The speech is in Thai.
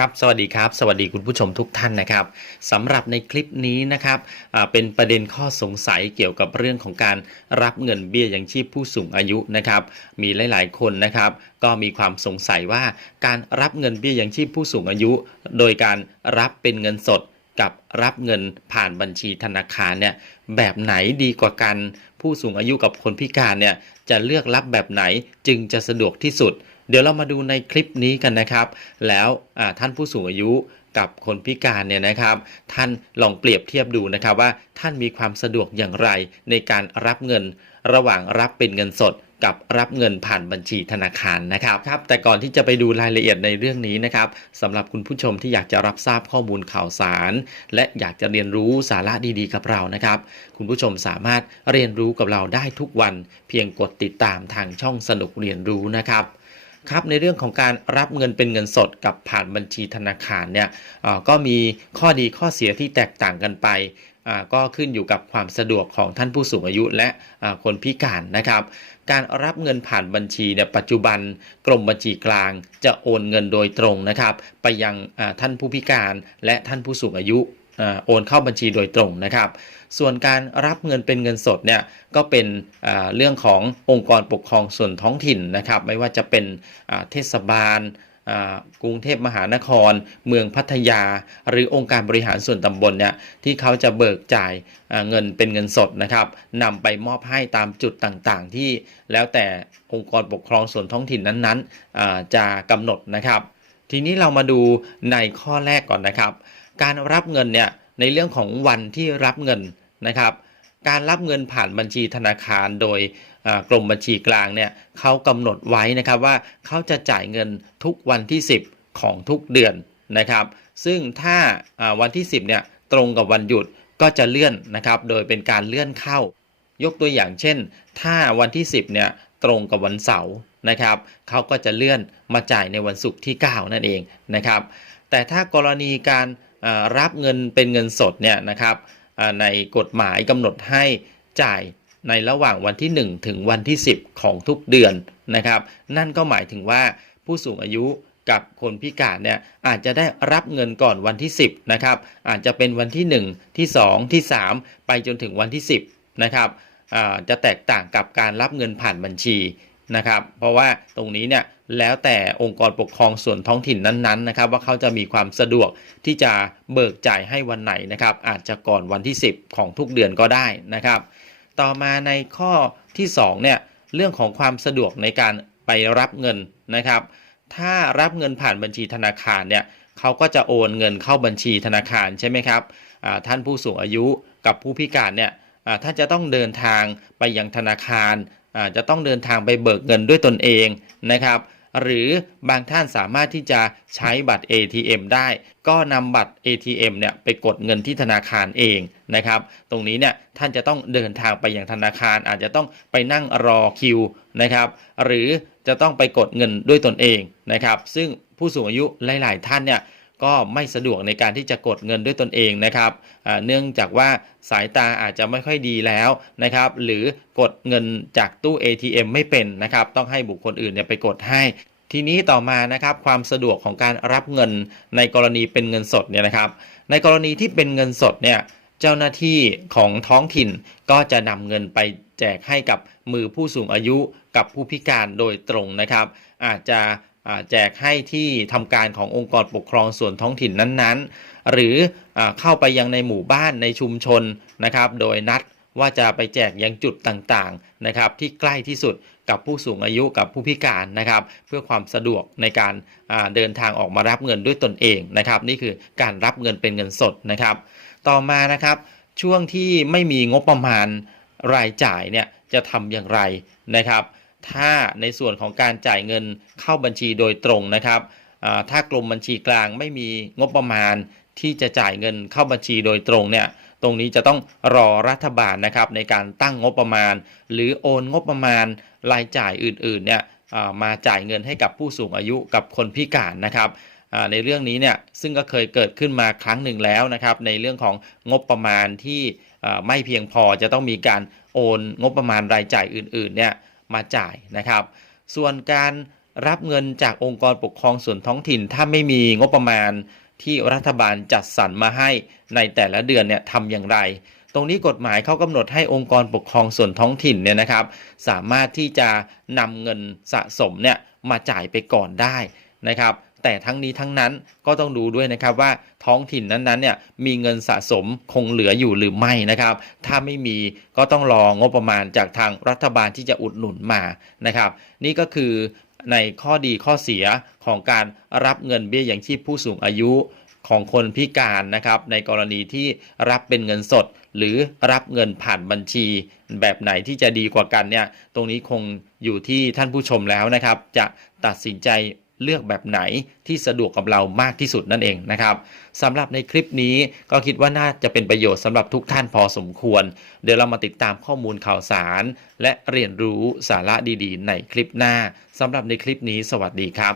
ครับสวัสดีครับ สวัสดีคุณผู้ชมทุกท่านนะครับสำหรับในคลิปนี้นะครับเป็นประเด็นข้อสงสัยเกี่ยวกับเรื่องของการรับเงินเบี้ยยังชีพผู้สูงอายุนะครับมีหลาย ๆ คนนะครับก็มีความสงสัยว่าการรับเงินเบี้ยยังชีพผู้สูงอายุ โดยการรับเป็นเงินสดกับรับเงินผ่านบัญชีธนาคารเนี่ยแบบไหนดีกว่ากัน ผู้สูงอายุกับคนพิการเนี่ยจะเลือกรับแบบไหนจึงจะสะดวกที่สุด เดี๋ยวเรามาดูในคลิปนี้กันนะครับ แล้วท่านผู้สูงอายุกับคนพิการเนี่ยนะครับ ท่านลองเปรียบเทียบดูนะครับว่าท่านมีความสะดวกอย่างไรในการรับเงินระหว่างรับเป็นเงินสดกับรับเงินผ่านบัญชีธนาคารนะครับครับแต่ก่อนที่จะไปดูรายละเอียดในเรื่องนี้นะครับสำหรับคุณผู้ชมที่อยากจะรับทราบข้อมูลข่าวสาร และอยากจะเรียนรู้สาระดีๆ กับเรานะครับ คุณผู้ชมสามารถเรียนรู้กับเราได้ทุกวัน เพียงกดติดตามทางช่องสนุกเรียนรู้นะครับ ครับในเรื่องของการรับเงินเป็นเงินสดกับผ่านบัญชีธนาคารเนี่ยก็มีข้อดีข้อเสียที่แตกต่างกันไปก็ขึ้นอยู่กับความสะดวกของท่านผู้สูงอายุและคนพิการนะครับ การรับเงินผ่านบัญชีเนี่ยปัจจุบันกรมบัญชีกลางจะโอนเงินโดยตรงนะครับ ไปยังท่านผู้พิการและท่านผู้สูงอายุ โอนเข้าบัญชีโดยตรงนะครับ ส่วนการรับเงินเป็นเงินสดเนี่ยก็เป็นเรื่องขององค์กรปกครองส่วนท้องถิ่นนะครับ ไม่ว่าจะเป็นเทศบาลกรุงเทพมหานคร เมืองพัทยา หรือองค์การบริหารส่วนตำบลเนี่ยที่เขาจะเบิกจ่ายเงินเป็นเงินสดนะครับนำไปมอบให้ตามจุดต่างๆ ที่แล้วแต่องค์กรปกครองส่วนท้องถิ่นนั้นๆจะกำหนดนะครับ ทีนี้เรามาดูในข้อแรกก่อนนะครับ การรับเงินเนี่ยในเรื่องของวันที่รับเงินนะครับ การรับเงินผ่านบัญชีธนาคารโดยกรมบัญชีกลางเนี่ยเขากำหนดไว้นะครับว่าเขาจะจ่ายเงินทุกวันที่ 10 ของทุกเดือนนะครับ ซึ่งถ้าวันที่ 10เนี่ยตรงกับวันหยุดก็จะเลื่อนนะครับ โดยเป็นการเลื่อนเข้า ยกตัวอย่างเช่น ถ้าวันที่ 10เนี่ยตรงกับวันเสาร์นะครับเขาก็จะเลื่อนมาจ่ายในวันศุกร์ที่ 9 นั่นเองนะครับ แต่ถ้ากรณีการ รับเงินเป็นเงินสดเนี่ยนะครับในกฎหมายกำหนดให้จ่ายในระหว่างวันที่ 1 ถึงวันที่ 10 ของทุกเดือนนะครับ นั่นก็หมายถึงว่าผู้สูงอายุกับคนพิการเนี่ยอาจจะได้รับเงินก่อนวันที่ 10นะครับอาจจะเป็นวันที่ 1 ที่ 2 ที่ 3 ไปจนถึงวันที่ 10นะครับจะแตกต่างกับการรับเงินผ่านบัญชีนะครับ เพราะว่าตรงนี้เนี่ย แล้วแต่องค์กรปกครองส่วนท้องถิ่นนั้นๆนะครับว่าเขาจะมีความสะดวกที่จะเบิกจ่ายให้วันไหนนะครับ อาจจะก่อนวันที่ 10 ของทุกเดือนก็ได้นะครับ ต่อมาในข้อที่2เนี่ยเรื่องของความสะดวกในการไปรับเงินนะครับ ถ้ารับเงินผ่านบัญชีธนาคารเนี่ยเขาก็จะโอนเงินเข้าบัญชีธนาคารใช่ไหมครับท่านผู้สูงอายุกับผู้พิการเนี่ยอ่าท่านจะต้องเดินทางไปยังธนาคารจะต้องเดินทางไปเบิกเงินด้วยตนเองนะครับ หรือบางท่านสามารถที่จะใช้บัตร ATM ได้ ก็นำบัตร ATM เนี่ยไปกดเงินที่ธนาคารเองนะครับ ตรงนี้เนี่ยท่านจะต้องเดินทางไปยังธนาคาร อาจจะต้องไปนั่งรอคิวนะครับ หรือจะต้องไปกดเงินด้วยตนเองนะครับ ซึ่งผู้สูงอายุหลาย ๆ ท่านเนี่ย ก็ไม่สะดวกในการที่จะกดเงินด้วยตนเองนะครับเนื่องจากว่าสายตาอาจจะไม่ค่อยดีแล้วนะครับ หรือกดเงินจากตู้ ATM ไม่เป็นนะครับ ต้องให้บุคคลอื่นเนี่ยไปกดให้ทีนี้ต่อมานะครับความสะดวกของการรับเงินในกรณีเป็นเงินสดเนี่ยนะครับ ในกรณีที่เป็นเงินสดเนี่ยเจ้าหน้าที่ของท้องถิ่นก็จะนำเงินไปแจกให้กับมือผู้สูงอายุกับผู้พิการโดยตรงนะครับ อาจจะ แจกให้ที่ทำการขององค์กรปกครองส่วนท้องถิ่นนั้นๆ หรืออเข้าไปยังในหมู่บ้านในชุมชนนะครับ โดยนัดว่าจะไปแจกยังจุดต่างๆนะครับที่ใกล้ที่สุดกับผู้สูงอายุกับผู้พิการนะครับ เพื่อความสะดวกในการเดินทางออกมารับเงินด้วยตนเองนะครับ นี่คือการรับเงินเป็นเงินสดนะครับ ต่อมานะครับช่วงที่ไม่มีงบประมาณรายจ่ายเนี่ยจะทำอย่างไรนะครับ ถ้าในส่วนของการจ่ายเงินเข้าบัญชีโดยตรงนะครับถ้ากรมบัญชีกลางไม่มีงบประมาณที่จะจ่ายเงินเข้าบัญชีโดยตรงเนี่ยตรงนี้จะต้องรอรัฐบาลนะครับในการตั้งงบประมาณ หรือโอนงบประมาณรายจ่ายอื่นๆเนี่ยมาจ่ายเงินให้กับผู้สูงอายุกับคนพิการนะครับในเรื่องนี้เนี่ยซึ่งก็เคยเกิดขึ้นมาครั้งหนึ่งแล้วนะครับ ในเรื่องของงบประมาณที่ไม่เพียงพอจะต้องมีการโอนงบประมาณรายจ่ายอื่นๆเนี่ย มาจ่ายนะครับ ส่วนการรับเงินจากองค์กรปกครองส่วนท้องถิ่น ถ้าไม่มีงบประมาณที่รัฐบาลจัดสรรมาให้ในแต่ละเดือนเนี่ยทำอย่างไร ตรงนี้กฎหมายเขากำหนดให้องค์กรปกครองส่วนท้องถิ่นเนี่ยนะครับ สามารถที่จะนำเงินสะสมเนี่ยมาจ่ายไปก่อนได้นะครับ แต่ทั้งนี้ทั้งนั้นก็ต้องดูด้วยนะครับว่าท้องถิ่นนั้นๆเนี่ยมีเงินสะสมคงเหลืออยู่หรือไม่นะครับ ถ้าไม่มีก็ต้องรองบประมาณจากทางรัฐบาลที่จะอุดหนุนมานะครับ นี่ก็คือในข้อดีข้อเสียของการรับเงินเบี้ยอยังชีพผู้สูงอายุของคนพิการนะครับ ในกรณีที่รับเป็นเงินสด หรือรับเงินผ่านบัญชี แบบไหนที่จะดีกว่ากันเนี่ย ตรงนี้คงอยู่ที่ท่านผู้ชมแล้วนะครับ จะตัดสินใจ เลือกแบบไหนที่สะดวกกับเรามากที่สุดนั่นเองนะครับสำหรับในคลิปนี้ก็คิดว่าน่าจะเป็นประโยชน์สำหรับทุกท่านพอสมควร เดี๋ยวเรามาติดตามข้อมูลข่าวสาร และเรียนรู้สาระดีๆ ในคลิปหน้าสำหรับในคลิปนี้สวัสดีครับ